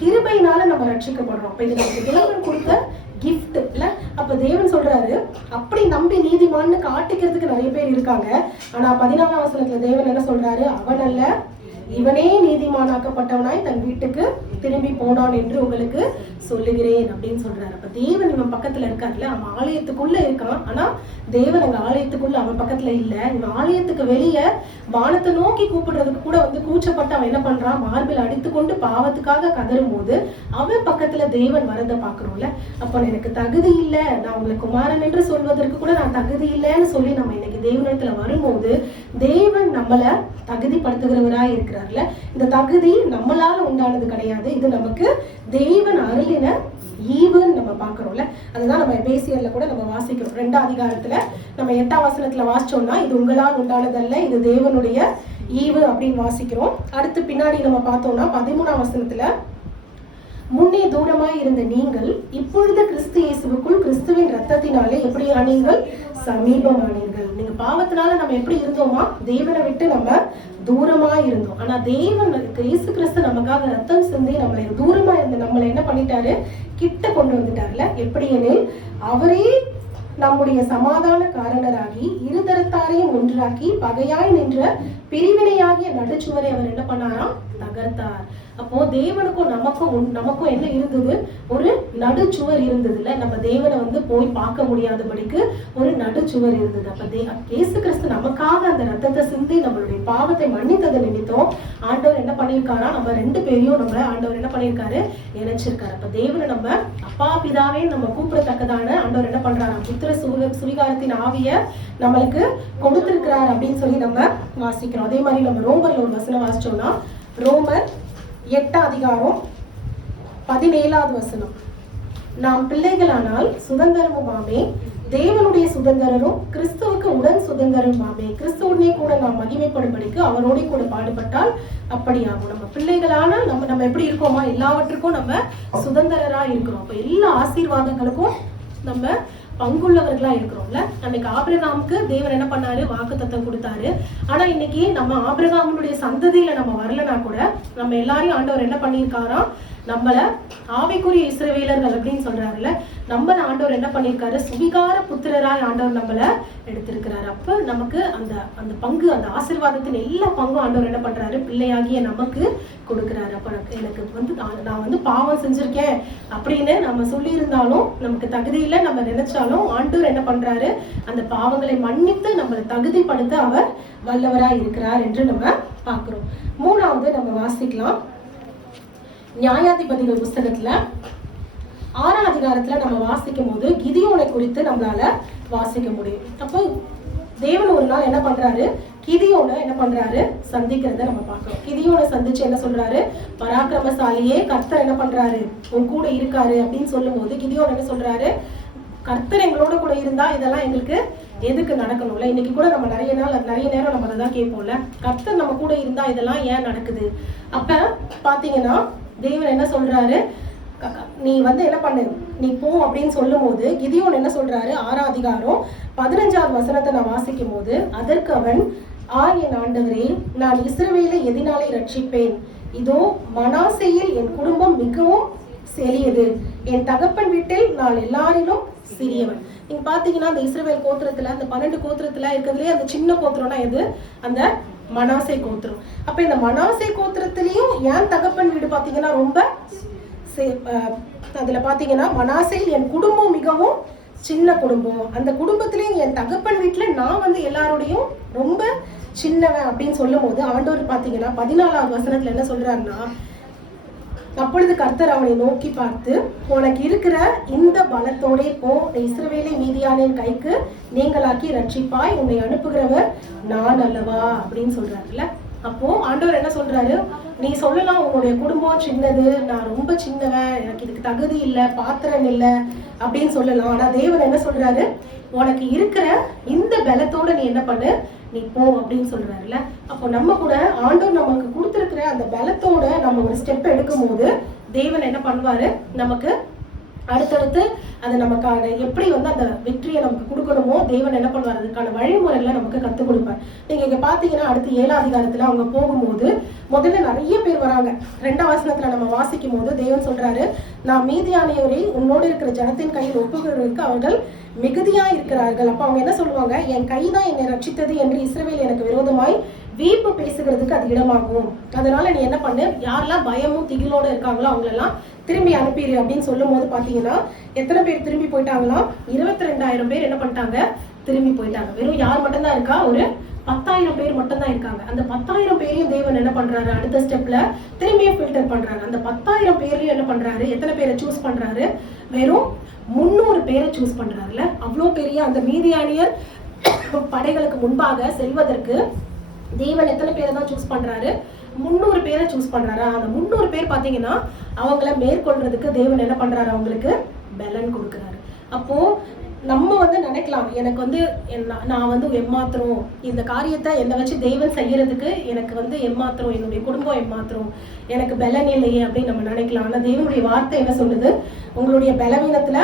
கிருபையினால நம்ம ரட்சிக்கப்படுறோம். அப்ப இது நமக்கு தேவன் கொடுத்த கிஃப்ட் இல்ல. அப்ப தேவன் சொல்றாரு, அப்படி நம்பி நீதிமான்னு காட்டிக்கிறதுக்கு நிறைய பேர் இருக்காங்க. ஆனா 14ஆம் வசனத்துல தேவன் என்ன சொல்றாரு, அவன் அல்ல, இவனே நீதிமானாக்கப்பட்டவனாய் தன் வீட்டுக்கு திரும்பி போனான் என்று உங்களுக்கு சொல்லுகிறேன் அப்படின்னு சொல்றாரு. அப்ப தேவன் இவன் பக்கத்துல இருக்காருல்ல, அவன் ஆலயத்துக்குள்ள இருக்கான், ஆனா தேவன் அங்க ஆலயத்துக்குள்ள அவன் பக்கத்துல இல்ல. இவன் ஆலயத்துக்கு வெளியே வானத்தை நோக்கி கூப்பிடுறதுக்கு கூட வந்து கூச்சப்பட்டு அவன் என்ன பண்றான், மார்பில் அடித்து கொண்டு பாவத்துக்காக கதரும் போது அவன் பக்கத்துல தேவன் வரதை பாக்குறோம்ல. அப்ப எனக்கு தகுதி இல்லை, நான் உங்களை குமாரன் என்று சொல்வதற்கு கூட நான் தகுதி இல்லைன்னு சொல்லி நம்ம இன்னைக்கு தேவனிடத்துல வரும்போது தேவன் நம்மள தகுதிப்படுத்துகிறவராய் இருக்கிறார்ல. இந்த தகுதி நம்மளால உண்டானது கிடையாது, இது நமக்கு தேவன் அருளின ஈவுன்னு நம்ம பாக்குறோம்ல. அதுதான் நம்ம எபேசியர்ல கூட நம்ம வாசிக்கிறோம். 2ஆம் அதிகாரத்துல நம்ம 8ஆம் வசனத்துல வாசிச்சோம்னா, இது உங்களால் உண்டானதல்ல, இது தேவனுடைய ஈவு அப்படின்னு வாசிக்கிறோம். அடுத்து பின்னாடி நம்ம பார்த்தோம்னா 13ஆம் வசனத்துல, முன்னே தூரமாய் இருந்த நீங்கள் இப்பொழுது கிறிஸ்து இயேசுவுக்குள் கிறிஸ்துவின் ரத்தத்தினாலே எப்படி ஆனீங்கள், சமீபமானீர்கள். நீங்க பாவத்தினால நம்ம எப்படி இருந்தோமா, தேவனை விட்டு நம்ம தூரமா இருந்தோம். ஆனா தேவன் இயேசு கிறிஸ்து நமக்காக ரத்தம் சிந்தி நம்மளை தூரமா இருந்த நம்மளை என்ன பண்ணிட்டாரு, கிட்ட கொண்டு வந்துட்டார்ல. எப்படி எனில் அவரே நம்முடைய சமாதான காரணராகி இருதரத்தாரையும் ஒன்றாக்கி பகையாய் நின்ற பிரிவினையாகிய நடுச்சுவரை அவர் என்ன பண்ணாராம், தகர்த்தார். அப்போ தேவனுக்கும் நமக்கும் என்ன இருந்தது, ஒரு நடுச்சுவர் இருந்ததுல. நம்ம தேவனை வந்து போய் பார்க்க முடியாதபடிக்கு ஒரு நடுச்சுவர் இருந்தது. அப்ப இயேசு கிறிஸ்து நமக்காக அந்த ரத்தத்தை சிந்தி நம்மளுடைய பாவத்தை மன்னித்ததை நினைத்தோம். ஆண்டவர் என்ன பண்ணியிருக்காரா, நம்ம 2 பேரையும் நம்ம ஆண்டவர் என்ன பண்ணியிருக்காரு, இணைச்சிருக்காரு. அப்ப தேவனை நம்ம அப்பா பிதாவே நம்ம கூப்பிடத்தக்கதான ஆண்டவர் என்ன பண்றாரு, புத்திர சுவிகாரத்தின் ஆவிய நம்மளுக்கு கொடுத்திருக்கிறார் அப்படின்னு சொல்லி நம்ம வாசிக்கிறோம். அதே மாதிரி நம்ம ரோமர்ல ஒரு வசனம் வாசிச்சோம்னா, ரோமர் 8ஆம் அதிகாரம் 17ஆவது வசனம், நாம் பிள்ளைகளானால் சுதந்திரமுமாமே, தேவனுடைய சுதந்திரரும் கிறிஸ்துவுக்கு உடன் சுதந்திரமாமே, கிறிஸ்துவனே கூட நாம் மகிமைப்படும்படிக்கு அவரோட கூட பாடுபட்டால் அப்படியாகும். நம்ம பிள்ளைகளானால் நம்ம எப்படி இருக்கோமா, எல்லாவற்றுக்கும் நம்ம சுதந்திரரா இருக்கிறோம். அப்ப எல்லா ஆசீர்வாதங்களுக்கும் நம்ம பங்குள்ளவர்களா இருக்கிறோம்ல. அன்னைக்கு ஆபிரகாமுக்கு தேவன் என்ன பண்ணாரு, வாக்குத்தத்தம் கொடுத்தாரு. ஆனா இன்னைக்கு நம்ம ஆபிரகாமுடைய சந்ததியில நம்ம வரலனா கூட நம்ம எல்லாரையும் ஆண்டவர் என்ன பண்ணியிருக்காராம், நம்மள ஆவிக்குரிய இஸ்ரவேலர்கள் அப்படின்னு சொல்றாருல, நம்ம ஆண்டவர் என்ன பண்ணியிருக்காரு, சுவிகார புத்திரராய் ஆண்டவர் நம்மள எடுத்திருக்கிறாரு. அப்ப நமக்கு அந்த அந்த பங்கு, அந்த ஆசீர்வாதத்தின் எல்லா பங்கும் ஆண்டவர் என்ன பண்றாரு, பிள்ளையாகிய நமக்கு கொடுக்கிறாரு. அப்ப எனக்கு வந்து நான் வந்து பாவம் செஞ்சிருக்கேன் அப்படின்னு நம்ம சொல்லி இருந்தாலும், நமக்கு தகுதியில நம்ம நினைச்சாலும் ஆண்டவர் என்ன பண்றாரு, அந்த பாவங்களை மன்னித்து நம்மளை தகுதிப்படுத்த அவர் வல்லவராய் இருக்கிறார் என்று நம்ம பார்க்கிறோம். 3வது நம்ம வாசிக்கலாம், நியாயாதிபதிகள் புஸ்தகத்துல 6ஆம் அதிகாரத்துல நம்ம வாசிக்கும் போது கிதியோனை குறித்து நம்மளால வாசிக்க முடியும். அப்போ தேவன் ஒரு நாள் என்ன பண்றாரு, கிதியோனை என்ன பண்றாரு, சந்திக்கிறத நம்ம பார்க்கிறோம். கிதியோனை சந்திச்சு என்ன சொல்றாரு, பராக்கிரமசாலியே கர்த்தர் என்ன பண்றாரு, உன் கூட இருக்காரு அப்படின்னு சொல்லும் போது கிதியோன் என்ன சொல்றாரு, கர்த்தர் எங்களோட கூட இருந்தா இதெல்லாம் எங்களுக்கு எதுக்கு நடக்கணும்ல. இன்னைக்கு கூட நம்ம நிறைய நேரம் நம்ம அதை தான் கேட்போம்ல, கர்த்தர் நம்ம கூட இருந்தா இதெல்லாம் ஏன் நடக்குது. அப்ப பாத்தீங்கன்னா தேவன் என்ன சொல்றாரு, நீ வந்து என்ன பண்ணு, நீ போ அப்படின்னு சொல்லும் போது கிதியோன் என்ன சொல்றாரு, 6ஆம் அதிகாரம் 15வது வசனத்தை நான் வாசிக்கும் போது, அதற்கு அவன், என் ஆண்டவரே, நான் இஸ்ரவேலை எதினாலே ரட்சிப்பேன்? இதோ மனாசேயில் என் குடும்பம் மிகவும் செழியது, என் தகப்பன் வீட்டில் நான் எல்லாரிலும் சிறியவன். நீங்க பாத்தீங்கன்னா அந்த இஸ்ரவேல் கோத்திரத்துல, அந்த 12 கோத்திரத்துல இருக்கிறதுலே அந்த சின்ன கோத்திரம்னா எது, அந்த மனாசே கோத்திரம். அப்ப இந்த மனாசே கோத்திரத்திலையும் என் தகப்பன் வீடு பாத்தீங்கன்னா ரொம்ப அதுல பாத்தீங்கன்னா மனாசே என் குடும்பம் மிகவும் சின்ன குடும்பம், அந்த குடும்பத்திலையும் என் தகப்பன் வீட்டுல நான் வந்து எல்லாரோடையும் ரொம்ப சின்னவன் அப்படின்னு சொல்லும் போது ஆண்டவர் பாத்தீங்கன்னா 14வது வசனத்துல என்ன சொல்றாருன்னா, அப்பொழுது கர்த்தர் அவனை நோக்கி பார்த்து, உனக்கு இருக்கிற இந்த பலத்தோட போ, இஸ்ரவேலை மீதியானின் கைக்கு நீங்களாக்கி ரட்சிப்பாய், உன்னை அனுப்புகிறவர் நான் அல்லவா அப்படின்னு சொல்றாருல்ல. அப்போ ஆண்டவர் என்ன சொல்றாரு, நீ சொல்லலாம் உன்னுடைய குடும்பம் சின்னது, நான் ரொம்ப சின்னவன், எனக்கு இதுக்கு தகுதி இல்லை, பாத்திரம் இல்லை அப்படின்னு சொல்லலாம். ஆனா தேவன் என்ன சொல்றாரு, உனக்கு இருக்கிற இந்த பலத்தோட நீ என்ன பண்ணு, நீ போ அப்படின்னு சொல்றாருல்ல. அப்போ நம்ம கூட ஆண்டவர் நமக்கு கொடுத்துருக்கிற அந்த பலத்தோட நம்ம ஒரு ஸ்டெப் எடுக்கும் போது தேவன் என்ன பண்ணுவாரு, நமக்கு அடுத்தடுத்து அது நமக்கான எப்படி வந்து அந்த வெற்றியை நமக்கு கொடுக்கணுமோ தேவன் என்ன பண்ணுவார், அதுக்கான வழிமுறைகளை நமக்கு கற்றுக் கொடுப்பார். நீங்க இங்க பாத்தீங்கன்னா அடுத்து 7ஆம் அதிகாரத்துல அவங்க போகும்போது முதல்ல நிறைய பேர் வராங்க. 2ஆம் வசனத்துல நம்ம வாசிக்கும் போது தேவன் சொல்றாரு, நான் மீதியானியோரை உன்னோடு இருக்கிற ஜனத்தின் கையில் ஒப்புகிறவர்களுக்கு அவர்கள் மிகுதியா இருக்கிறார்கள். அப்ப அவங்க என்ன சொல்லுவாங்க, என் கைதான் என்னை ரட்சித்தது என்று இஸ்ரவேல் எனக்கு விரோதமாய் வீப்பு பேசுகிறதுக்கு அது இடமாகும். அதனால நீ என்ன பண்ணு, யாரெல்லாம் பயமும் திகிலோட இருக்காங்களோ அவங்களெல்லாம் திரும்பி அனுப்பிடு அப்படின்னு சொல்லும் போது பாத்தீங்கன்னா எத்தனை பேர் திரும்பி போயிட்டாங்களா, 22,000 பேர் என்ன பண்ணிட்டாங்க, திரும்பி போயிட்டாங்க. வெறும் யார் மட்டும்தான் இருக்கா, ஒரு 10,000 பேர் மட்டும்தான் இருக்காங்க. அந்த 10,000 பேரையும் தேவன் என்ன பண்றாரு, அடுத்த ஸ்டெப்ல திரும்பியும் ஃபில்டர் பண்றாரு. அந்த 10,000 பேரையும் என்ன பண்றாரு, எத்தனை பேரை சூஸ் பண்றாரு, வெறும் 300 பேரை சூஸ் பண்றாருல. அவ்வளோ பெரிய அந்த மீதியானியர் படைகளுக்கு முன்பாக செல்வதற்கு தேவன் எத்தனை பேரை தான் சூஸ் பண்றாரு, 300 பேரை சூஸ் பண்றாரு. அந்த 300 பேர் பாத்தீங்கன்னா அவங்கள மேற்கொள்றதுக்கு தேவன் என்ன பண்றாரு, அவங்களுக்கு பலன் கொடுக்குறாரு. அப்போ நம்ம வந்து நினைக்கலாம், எனக்கு வந்து நான் வந்து எம்மாத்திரம், இந்த காரியத்தை என்னை வச்சு தேவன் செய்யறதுக்கு எனக்கு வந்து எம்மாத்திரம், என்னுடைய குடும்பம் எம்மாத்திரம், எனக்கு பலன் இல்லையே அப்படின்னு நம்ம நினைக்கலாம். ஆனா தேவனுடைய வார்த்தை என்ன சொல்லுது, உங்களுடைய பலவீனத்துல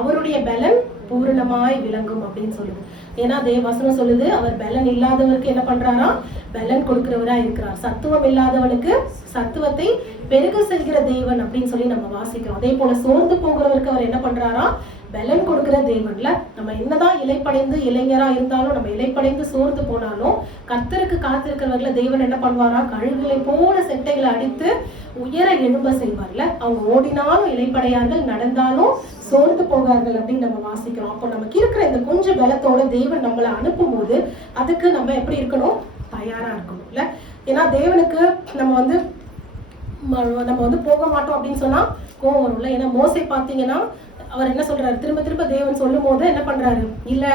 அவருடைய பலன் பூரணமாய் விளங்கும் அப்படின்னு சொல்லுது. ஏன்னா வசனம் சொல்லுது, அவர் பலன் இல்லாதவருக்கு என்ன பண்றாரா, பலன் கொடுக்கிறவரா இருக்கிறார். சத்துவம் இல்லாதவனுக்கு சத்துவத்தை பெருக செய்கிற தேவன் அப்படின்னு சொல்லி நம்ம வாசிக்கிறோம். அதே போல சோர்ந்து போகிறவருக்கு அவர் என்ன பண்றாரா, பலன் கொடுக்கிற தேவன்ல. நம்ம என்னதான் இலைப்படைந்து இளைஞரா இருந்தாலும், நம்ம இலைப்படைந்து சோர்ந்து போனாலும் கர்த்தருக்கு காத்திருக்கிறவர்கள தேவன் என்ன பண்ணுவாரா, கழுகுகளை போல செட்டைகளை அடித்து உயர எழும்ப செய்வார்ல. அவங்க ஓடினாலும் இலைப்படையார்கள், நடந்தாலும் சோர்ந்து போகார்கள் அப்படின்னு நம்ம வாசிக்கிறோம். அப்போ நமக்கு இருக்கிற இந்த கொஞ்சம் பலத்தோட தேவன் நம்மளை அனுப்பும் போது அதுக்கு நம்ம எப்படி இருக்கணும், தயாரா இருக்கணும் இல்ல. ஏன்னா தேவனுக்கு நம்ம வந்து போக மாட்டோம் அப்படின்னு சொன்னா கோவம் வரும்ல. ஏன்னா மோசே பாத்தீங்கன்னா அவர் என்ன சொல்றாரு, திரும்ப திரும்ப தேவன் சொல்லும் போது என்ன பண்றாரு, இல்ல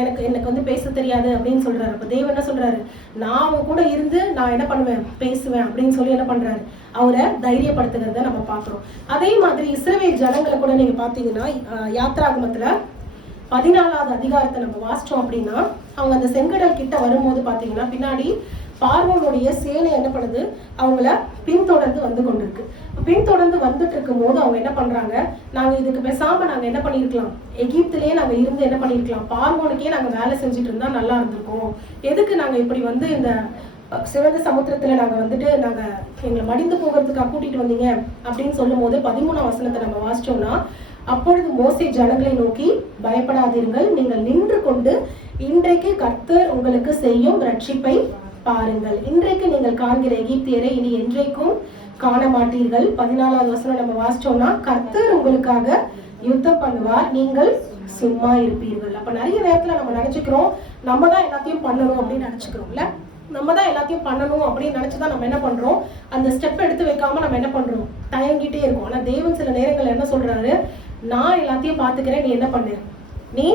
எனக்கு வந்து பேச தெரியாது அப்படின்னு சொல்றாரு. அப்ப தேவன் என்ன சொல்றாரு, நான் அவங்க கூட இருந்து நான் என்ன பண்ணுவேன், பேசுவேன் அப்படின்னு சொல்லி என்ன பண்றாரு, அவரை தைரியப்படுத்துகிறத நம்ம பாக்குறோம். அதே மாதிரி இஸ்ரவேல் ஜனங்களை கூட நீங்க பாத்தீங்கன்னா யாத்ராகமத்துல 14வது அதிகாரத்தை நம்ம வாசிச்சோம் அப்படின்னா, அவங்க அந்த செங்கடல் கிட்ட வரும்போது பாத்தீங்கன்னா பின்னாடி பார்வோனுடைய சேனை என்ன பண்ணுது, அவங்கள பின்தொடர்ந்து வந்து கொண்டிருக்கு. பின்தொடர்ந்து வந்துட்டு இருக்கும் போது அவங்க என்ன பண்றாங்க, நாங்க இதுக்கு பேசாம நாங்க என்ன பண்ணிருக்கலாம், எகிப்திலேயே நாங்க இருந்து என்ன பண்ணிருக்கலாம், பார்வோனுக்கே நாங்க வேலை செஞ்சுட்டு இருந்தா நல்லா இருந்திருக்கும், எதுக்கு நாங்க இப்படி வந்து இந்த சிவந்த சமுத்திரத்துல நாங்க வந்துட்டு நாங்க எங்களை மடிந்து போகிறதுக்காக கூட்டிட்டு வந்தீங்க அப்படின்னு சொல்லும் போது 13ஆம் வசனத்தை நம்ம வாசிச்சோம்னா, அப்பொழுது மோசே ஜனங்களை நோக்கி, பயப்படாதீர்கள், நீங்கள் நின்று கொண்டு இன்றைக்கு கர்த்தர் உங்களுக்கு செய்யும் ரட்சிப்பை பாருங்கள். இன்றைக்கு நீங்கள் காண்கிற எகிப்தியரை இனி என்றைக்கும் காண மாட்டீர்கள். 14வது வசனம் நம்ம வாசிச்சோம்னா, கர்த்தர் உங்களுக்காக யுத்தம் பண்ணுவார், நீங்கள் சும்மா இருப்பீர்கள். அப்ப நிறைய நேரத்துல நம்ம நினைச்சுக்கிறோம், நம்ம தான் எல்லாத்தையும் பண்ணணும் அப்படின்னு நினைச்சுக்கிறோம்ல. நம்ம தான் எல்லாத்தையும் பண்ணணும் அப்படின்னு நினைச்சுதான் நம்ம என்ன பண்றோம், அந்த ஸ்டெப் எடுத்து வைக்காம நம்ம என்ன பண்றோம், தயங்கிட்டே இருக்கோம். ஆனா தேவன் சில நேரங்கள் என்ன சொல்றாரு, நான் எல்லாத்தையும் பாத்துக்கிறேன், நீ என்ன பண்ணு, நீ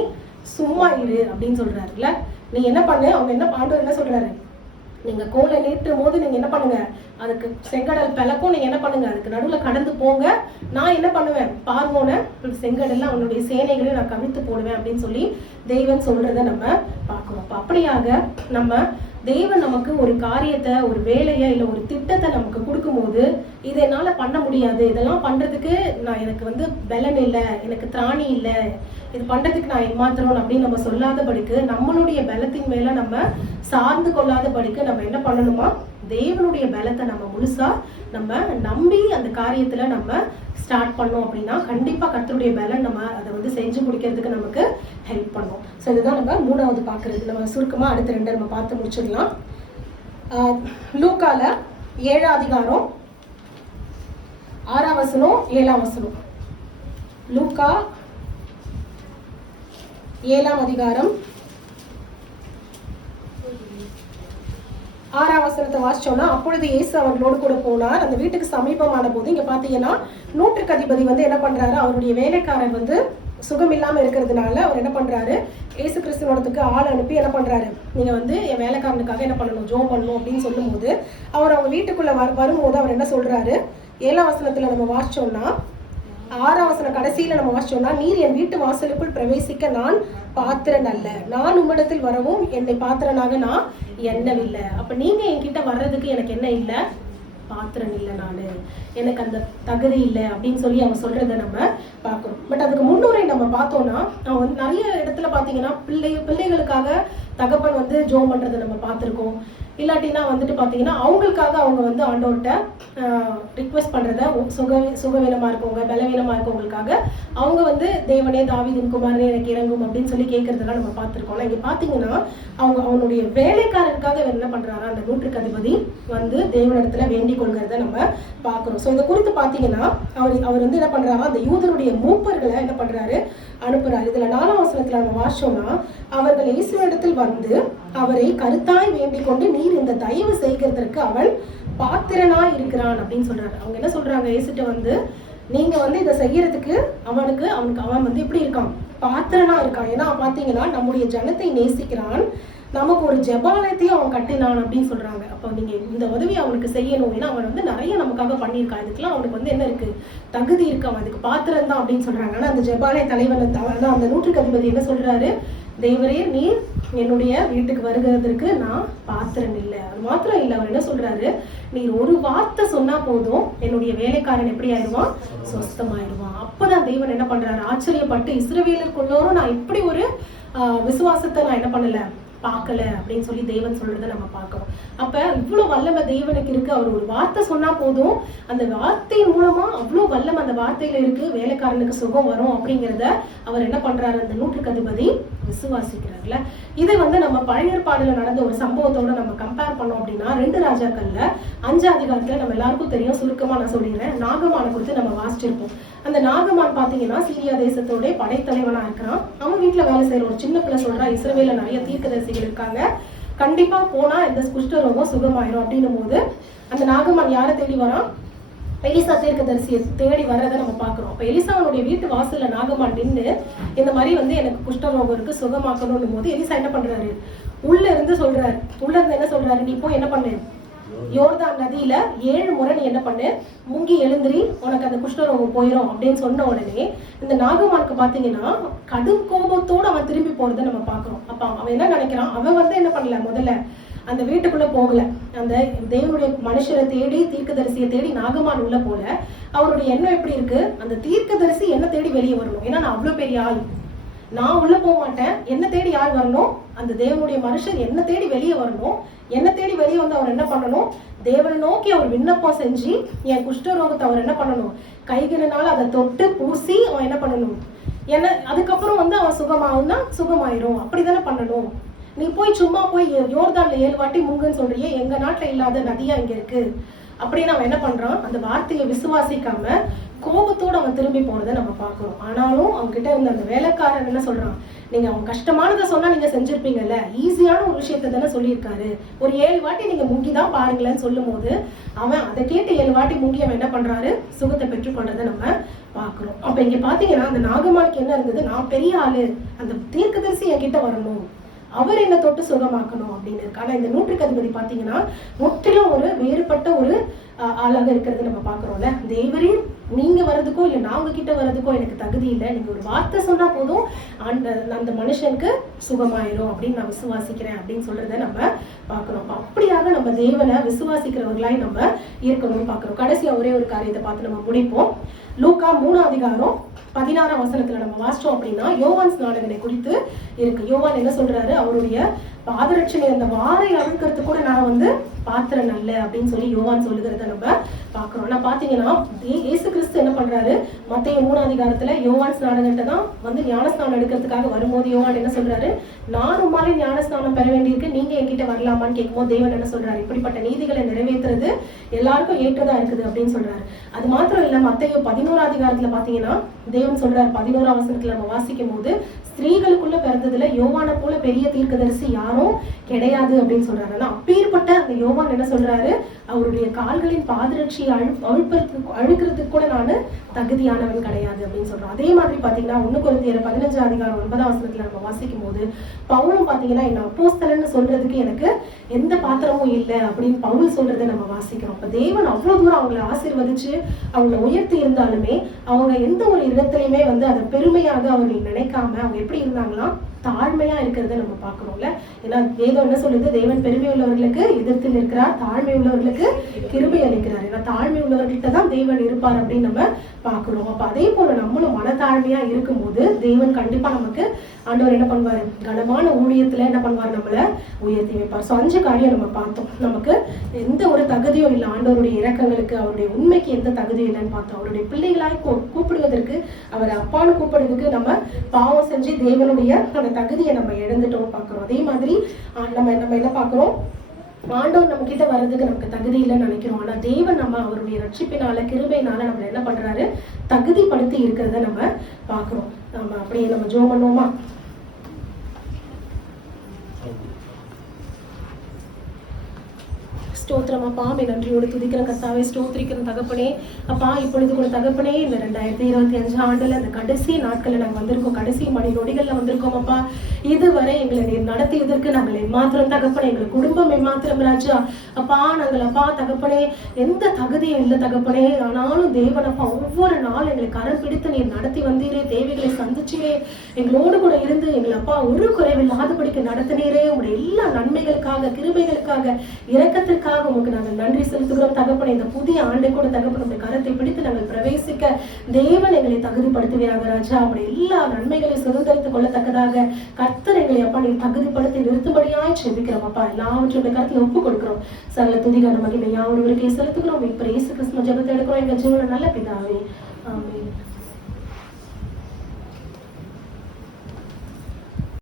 சும்மா இரு அப்படின்னு சொல்றாருல்ல. நீ என்ன பண்ணு, அவங்க என்ன ஆண்டவர் என்ன சொல்றாரு, நீங்க கோலை நீட்டும் போது நீங்க என்ன பண்ணுங்க, அதுக்கு செங்கடல் பிளக்கும், நீங்க என்ன பண்ணுங்க, அதுக்கு நடுவுல கடந்து போங்க, நான் என்ன பண்ணுவேன், பார்வோன செங்கடல்ல அவனுடைய சேனைகளையும் நான் கவிழ்த்து போடுவேன் அப்படின்னு சொல்லி தெய்வன் சொல்றதை நம்ம பார்க்கிறோம். அப்படியாக நம்ம தேவன் நமக்கு ஒரு காரியத்தை, ஒரு வேலையை, இல்லை ஒரு திட்டத்தை நமக்கு கொடுக்கும்போது இதை என்னால் பண்ண முடியாது, இதெல்லாம் பண்ணுறதுக்கு எனக்கு வந்து பலன் இல்லை, எனக்கு திராணி இல்லை, இது பண்ணுறதுக்கு நான் ஏமாத்துறோம் அப்படின்னு நம்ம சொல்லாதபடிக்கு, நம்மளுடைய பலத்தின் மேலே நம்ம சார்ந்து கொள்ளாதபடிக்கு நம்ம என்ன பண்ணணுமா, தேவனுடைய பலத்தை நம்ம முழுசா நம்ம நம்பி அந்த காரியத்தில் நம்ம ஸ்டார்ட் பண்ணோம் அப்படின்னா கண்டிப்பாக கர்த்தருடைய பலன் நம்ம அதை வந்து செஞ்சு முடிக்கிறதுக்கு நமக்கு ஹெல்ப் பண்ணும். ஸோ இதுதான் நம்ம மூணாவது பார்க்குறது. நம்ம சுருக்கமாக அடுத்த 2 நம்ம பார்த்து முடிச்சிடலாம். லூக்கால 7ஆம் அதிகாரம் 6ஆம் வசனம் 7ஆம் வசனம். லூக்கா 7ஆம் அதிகாரம் 6ஆம் வசனத்தை வாசிச்சோம்னா, அப்பொழுது இயேசு அவர்களோடு கூட போனார். அந்த வீட்டுக்கு சமீபமான போது இங்க பாத்தீங்கன்னா நூற்றுக்கு அதிபதி வந்து என்ன பண்றாரு, அவருடைய வேலைக்காரர் வந்து சுகம் இல்லாம இருக்கிறதுனால அவர் என்ன பண்றாரு, இயேசு கிறிஸ்துவோடத்துக்கு ஆள் அனுப்பி என்ன பண்றாரு, நீங்க வந்து என் வேலைக்காரனுக்காக என்ன பண்ணணும், ஜெபம் பண்ணணும் அப்படின்னு சொல்லும் போது அவர் அவங்க வீட்டுக்குள்ள வரும்போது அவர் என்ன சொல்றாரு, 7ஆம் வசனத்துல நம்ம வாசிச்சோம்னா, 6ஆம் வசனம் கடைசியில நம்ம வாசிச்சோம்னா, நீர் என் வீட்டு வாசலுக்குள் பிரவேசிக்க நான் பாத்திரன் அல்ல, நான் உம்மிடத்தில் வரவும் என்னை பாத்திரனாக நான் எண்ணவில்லை. அப்ப நீங்க என்கிட்ட வர்றதுக்கு எனக்கு என்ன இல்லை, பாத்திரன் இல்லை, எனக்கு அந்த தகுதி இல்லை அப்படின்னு சொல்லி அவங்க சொல்றதை நம்ம பார்க்கணும். பட் அதுக்கு முன்னுரை நம்ம பார்த்தோம்னா, அவங்க வந்து நிறைய இடத்துல பார்த்தீங்கன்னா பிள்ளைகளுக்காக தகப்பன் வந்து ஜெபம் பண்றதை நம்ம பார்த்துருக்கோம். இல்லாட்டினா வந்துட்டு பார்த்தீங்கன்னா அவங்களுக்காக அவங்க வந்து ஆண்டவர்கிட்ட ரிக்வெஸ்ட் பண்ணுறத, சுகவீனமாக இருக்கவங்க, பலவீனமாக இருக்கவங்களுக்காக அவங்க வந்து தேவனே தாவீதின் குமாரனே எனக்கு இறங்கும் அப்படின்னு சொல்லி கேட்கறதெல்லாம் நம்ம பார்த்துருக்கோம். இங்கே பார்த்தீங்கன்னா அவனுடைய வேலைக்காரருக்காக என்ன பண்ணுறாரா, அந்த நூற்றுக்கு அதிபதி வந்து தேவனிடத்துல வேண்டிக் கொள்கிறத நம்ம பார்க்குறோம். ஸோ இதை குறித்து பார்த்தீங்கன்னா அவர் வந்து என்ன பண்ணுறாரா, அந்த யூதருடைய மூப்பர்களை என்ன பண்ணுறாரு, அனுப்புறாரு. இதுல 4ஆம் வசனத்துல நம்ம வாசிச்சோம்னா, அவர்கள் இயேசுவிடத்தில் வந்து அவரை கருத்தாய் வேண்டிக் கொண்டு, நீர் இந்த தயவு செய்கிறதற்கு அவன் பாத்திரனாய் இருக்கிறான் அப்படின்னு சொல்றாரு. அவங்க என்ன சொல்றாங்க, இயேசுட்ட வந்து நீங்க வந்து இதை செய்யறதுக்கு அவன் வந்து எப்படி இருக்கான், பாத்திரனா இருக்கான். ஏன்னா பாத்தீங்கன்னா நம்முடைய ஜனத்தை நேசிக்கிறான், நமக்கு ஒரு ஜெபாலயத்தையும் அவன் கட்டினான் அப்படின்னு சொல்றாங்க. அப்போ நீங்க இந்த உதவி அவனுக்கு செய்யணும், ஏன்னா அவன் வந்து நிறைய நமக்காக பண்ணியிருக்கான், இதுக்கெல்லாம் அவனுக்கு வந்து என்ன இருக்கு, தகுதி இருக்கு, அவன் அதுக்கு பாத்திரம் தான் அப்படின்னு சொல்றாங்க. ஆனா அந்த ஜெபாலய தலைவன் அந்த நூற்றுக்கு அதிபதி என்ன சொல்றாரு, தேவரே நீர் என்னுடைய வீட்டுக்கு வருகிறதுக்கு நான் பாத்திரம் இல்லை. அது மாத்திரம் இல்லை, அவர் என்ன சொல்றாரு, நீர் ஒரு வார்த்தை சொன்னா போதும் என்னுடைய வேலைக்காரன் எப்படி ஆயிடுவான், சொஸ்தமாயிடுவான். அப்பதான் தேவன் என்ன பண்றாரு, ஆச்சரியப்பட்டு இஸ்ரவேலருக்குள்ளோரும் நான் இப்படி ஒரு விசுவாசத்தை நான் என்ன பண்ணல, பார்க்கல அப்படின்னு சொல்லி தேவன் சொல்றதை நம்ம பார்க்கிறோம். அப்ப இவ்வளவு வல்லமை தேவனுக்கு இருக்கு. அவர் ஒரு வார்த்தை சொன்னா போதும், அந்த வார்த்தையின் மூலமா அவ்வளவு வல்லமை அந்த வார்த்தையில இருக்கு, வேலைக்காரனுக்கு சுகம் வரும் அப்படிங்கிறத அவர் என்ன பண்றாரு, அந்த நூற்றுக்கு அதிபதி விசுவாசிக்கிறார்ல. இதை வந்து நம்ம பழைய ஏற்பாடுல நடந்த ஒரு சம்பவத்தோட நம்ம கம்பேர் பண்ணோம் அப்படின்னா, 2 ராஜாக்கள்ல 5ஆம் அதிகாரத்துல நம்ம எல்லாருக்கும் தெரியும், சுருக்கமா நான் சொல்லிடுறேன், நாகமானை குறித்து நம்ம வாசிச்சிருப்போம். அந்த நாகமான் பாத்தீங்கன்னா சீரியா தேசத்தோட படைத்தலைவனா இருக்கிறான். அவன் வீட்டுல வேலை செய்யற ஒரு சின்ன பிள்ளை சொல்றா, இஸ்ரவேல்ல நிறைய தீர்க்கதரிசிகள் இருக்காங்க, கண்டிப்பா போனா இந்த குஷ்டரோகம் சுகமாயிரும் அப்படின்னும் போது அந்த நாகமான் யாரை தேடி வரான், எலிசா தீர்க்கதரிசியை தேடி வர்றதை நம்ம பார்க்குறோம். அப்போ எலிசாவனுடைய வீட்டு வாசல்ல நாகமான் நின்று இந்த மாதிரி வந்து எனக்கு குஷ்டரோகம் இருக்கு, சுகமாக்கணும் போது எலிசா என்ன பண்றாரு, உள்ள இருந்து சொல்றாரு, உள்ள இருந்து என்ன சொல்றாரு, நீ போய் என்ன பண்ணு, யோர்தான் நதியில 7 முறை நீ என்ன பண்ணு, முங்கி எழுந்திரி, உனக்கு அந்த குஷ்டரோகம் போயிடும் அப்படின்னு சொன்ன உடனே இந்த நாகமானுக்கு பாத்தீங்கன்னா கடும் கோபத்தோடு அவன் திரும்பி போறதை நம்ம பாக்குறோம். அப்ப அவன் என்ன நினைக்கிறான், அவன் வந்து என்ன பண்ணல, முதல்ல அந்த வீட்டுக்குள்ள போகல, அந்த தேவனுடைய மனுஷரை தேடி தீர்க்கதரிசியை தேடி நாகமான் உள்ள போல. அவருடைய எண்ணம் எப்படி இருக்கு, அந்த தீர்க்கதரிசி என்ன தேடி வெளியே வரணும், ஏன்னா நான் அவ்வளவு பெரிய ஆள், நான் உள்ள போக மாட்டேன், என்ன தேடி யார் வரணும், அந்த தேவனுடைய மனுஷன் என்ன தேடி வெளியே வரணும். என்ன தேடி வெளியே வந்து அவர் என்ன பண்ணணும், தேவனை நோக்கி அவர் விண்ணப்பம் செஞ்சு என் குஷ்டரோகத்தை அவர் என்ன பண்ணணும், கைகளினால அதை தொட்டு பூசி அவன் என்ன பண்ணணும், என்ன அதுக்கப்புறம் வந்து அவன் சுகமாகும்னா சுகமாயிரும், அப்படிதானே பண்ணணும். நீ போய் சும்மா போய் யோர்தான்ல 7 வாட்டி முங்குன்னு சொல்றியே, எங்க நாட்டுல இல்லாத நதியா இங்க இருக்கு அப்படின்னு அவன் என்ன பண்றான், அந்த வார்த்தையை விசுவாசிக்காம கோபத்தோடு அவன் திரும்பி போறதை நம்ம பார்க்கிறோம். ஆனாலும் அவங்க கிட்ட இருந்த அந்த வேலைக்காரன் என்ன சொல்றான், நீங்க அவங்க கஷ்டமானதை சொன்னா நீங்க செஞ்சிருப்பீங்கல்ல, ஈஸியான ஒரு விஷயத்த தானே சொல்லியிருக்காரு, ஒரு 7 வாட்டி நீங்க முங்கிதான் பாருங்களேன்னு சொல்லும் போது அவன் அதை கேட்டு 7 வாட்டி முங்கி அவன் என்ன பண்றாரு, சுகத்தை பெற்றுக்கொண்டதை நம்ம பார்க்கிறோம். அப்ப இங்க பாத்தீங்கன்னா அந்த நாகமானுக்கு என்ன இருந்தது, நான் பெரிய ஆளு, அந்த தீர்க்கதரிசி என் கிட்ட வரணும், அவர் என்ன தொட்டு சுகமாக்கணும் அப்படின்னு இருக்கு. ஆனா இந்த நூற்றுக்கு அதிபதி பாத்தீங்கன்னா முற்றிலும் ஒரு வேறுபட்ட ஒரு ஆளாக இருக்கிறது நம்ம பாக்குறோம்ல. தேவரீர் நீங்க வர்றதுக்கோ இல்லை நான் உங்ககிட்ட வர்றதுக்கோ எனக்கு தகுதி இல்லை, நீங்க ஒரு வார்த்தை சொன்னா போதும் அந்த மனுஷனுக்கு சுகமாயிரும் அப்படின்னு நான் விசுவாசிக்கிறேன் அப்படின்னு சொல்றத நம்ம பார்க்கிறோம். அப்படியாக நம்ம தேவனை விசுவாசிக்கிறவர்களாய் நம்ம இருக்கணும்னு பார்க்கிறோம். கடைசியா ஒரே ஒரு காரியத்தை பார்த்து நம்ம முடிப்போம். லூக்கா 3:16 நம்ம வாசிச்சோம் அப்படின்னா யோவான் ஸ்நானகனை குறித்து இருக்கு. யோவான் என்ன சொல்றாரு, அவருடைய பாதரட்சணை அந்த வாரை அழுக்கிறது கூட நான் பாத்திரம் நல்ல அப்படின்னு சொல்லி யோவான் சொல்லுகிறத நம்ம பார்க்கிறோம். ஆனா பாத்தீங்கன்னா இயேசு கிறிஸ்து என்ன பண்றாரு, மத்தேயு 3 யோவான் ஸ்நானகன்ட்ட தான் ஞானஸ்நானம் எடுக்கிறதுக்காக வரும்போது யோவான் என்ன சொல்றாரு, நான் உம்மாலே ஞானஸ்நானம் பெற வேண்டியிருக்கு, நீங்க என்கிட்ட வரலாமான்னு கேட்கும்போது தேவன் என்ன சொல்றாரு, இப்படிப்பட்ட நீதிகளை நிறைவேற்றுறது எல்லாருக்கும் ஏற்றதா இருக்குது அப்படின்னு சொல்றாரு. அது மாத்திரம் இல்ல, மத்தேயு 11 பாத்தீங்கன்னா தேவன் சொல்றாரு 11 நம்ம வாசிக்கும் போது, ஸ்திரீகளுக்குள்ள பிறந்ததுல யோவானை போல பெரிய தீர்க்கதரிசி யாரும் கிடையாது அப்படின்னு சொல்றாரு. ஆனா அப்பேற்பட்ட அந்த யோவான் என்ன சொல்றாரு, அவருடைய கால்களின் பாதரட்சியை அழுக்கிறதுக்கு கூட நான் தகுதியானவன் கிடையாது அப்படின்னு சொல்றோம். அதே மாதிரி பாத்தீங்கன்னா 1 கொரிந்தியர் 15:9 நம்ம வாசிக்கும் போது பவுலும் பாத்தீங்கன்னா என்ன அப்போஸ்தலன்னு சொல்றதுக்கு எனக்கு எந்த பாத்திரமும் இல்லை அப்படின்னு பவுல் சொல்றதை நம்ம வாசிக்கிறோம். அப்ப தேவன் அவ்வளவு தூரம் அவங்களை ஆசீர்வதிச்சு அவங்களை உயர்த்தி இருந்தாலுமே அவங்க எந்த ஒரு இடத்துலயுமே அதை பெருமையாக அவர்கள் நினைக்காம அவங்க எப்படி இருந்தாங்களா, தாழ்மையா இருக்கிறத நம்ம பார்க்கிறோம்ல. ஏன்னா வேதம் என்ன சொல்லுது, தேவன் பெருமை உள்ளவர்களுக்கு எதிர்த்து நிற்கிறார், தாழ்மை உள்ளவர்களுக்கு கிருபை அளிக்கிறார். ஏன்னா தாழ்மை உள்ளவர்கிட்ட தான் தேவன் இருப்பார் அப்படின்னு நம்ம பார்க்கிறோம். அப்ப அதே போல நம்மளும் மனத்தாழ்மையா இருக்கும்போது தேவன் கண்டிப்பா நமக்கு ஆண்டவர் என்ன பண்ணுவாரு, கனமான ஊழியத்துல என்ன பண்ணுவார், நம்மளை உயர்த்தி வைப்பார். 5 காரியம் நம்ம பார்த்தோம். நமக்கு எந்த ஒரு தகுதியும் இல்லை, ஆண்டவருடைய இரக்கங்களுக்கு அவருடைய உண்மைக்கு எந்த தகுதியும் இல்லைன்னு பார்த்தோம். அவருடைய பிள்ளைகளாய் கூப்பிடுவதற்கு அவர் அப்பான்னு கூப்பிடுறதுக்கு நம்ம பாவம் செஞ்சு தேவனுடைய அந்த தகுதியை நம்ம இழந்துட்டோம் பார்க்கிறோம். அதே மாதிரி நம்ம என்ன பார்க்கிறோம், ஆண்டவர் நம்ம கிட்ட வர்றதுக்கு நமக்கு தகுதி இல்லைன்னு நினைக்கிறோம். ஆனா தேவன் நம்ம அவருடைய ரட்சிப்பினால கிருபையினால நம்மள என்ன பண்றாரு, தகுதிப்படுத்தி இருக்கிறத நம்ம பார்க்கிறோம். நம்ம அப்படியே நம்ம ஜெபம் பண்ணுவோமா? ஸ்தோத்திரம் அப்பா, நன்றியோடு துதிக்கிற கர்த்தாவே, ஸ்தோத்திரிக்கிற தகப்பனே. அப்பா இப்பொழுது கூட தகப்பனே இந்த 2025 ஆண்டுல அந்த கடைசி நாட்கள்ல நாங்கள் வந்திருக்கோம், கடைசி மணி நொடிகள்ல வந்திருக்கோம் அப்பா. இதுவரை எங்களை நீர் நடத்தியதற்கு நாங்கள் எம்மாத்திரம் தகப்பனே, எங்கள் குடும்பம் எம்மாத்திரம் ராஜா. அப்பா நாங்கள் அப்பா தகப்பனே எந்த தகுதியும் இல்லை தகப்பனே, ஆனாலும் தேவன் அப்பா ஒவ்வொரு நாள் எங்களை கரம் பிடித்து நீர் நடத்தி வந்தீரே, தேவைகளை சந்திச்சீரே, எங்களோடு கூட இருந்து எங்களை அப்பா ஒரு குறைவில்லாதபடிக்கு நடத்தினீரே. உங்களுடைய எல்லா நன்மைகளுக்காக, கிருபைகளுக்காக, இரக்கத்திற்காக உமக்கு நாங்கள் நன்றி செலுத்துகிறோம் தகப்பனே. இந்த புதிய ஆண்டை கூட தகப்பனுடைய கரத்தை பிடித்து நாங்கள் பிரவேசிக்க தேவன் எங்களை தகுதிப்படுத்துவீராக ராஜா. அவருடைய எல்லா நன்மைகளையும் சுதந்திரித்துக் கொள்ளத்தக்கதாக கர்த்தர் எங்களை அப்பா நீர் தகுதிப்படுத்தி நிறுத்தும்படியாய் செபிக்கிறோம் அப்பா. எல்லாவற்றையும் கருத்துல ஒப்புக் கொடுக்கிறோம். சகல துதிகான மகிமை யாவொருவருக்கே செலுத்துகிறோம். இப்ப இயேசு கிறிஸ்துவின் ஜெபத்தை எடுக்கிறோம் எங்கள் ஜீவன நல்ல பிதாவே, ஆமென்.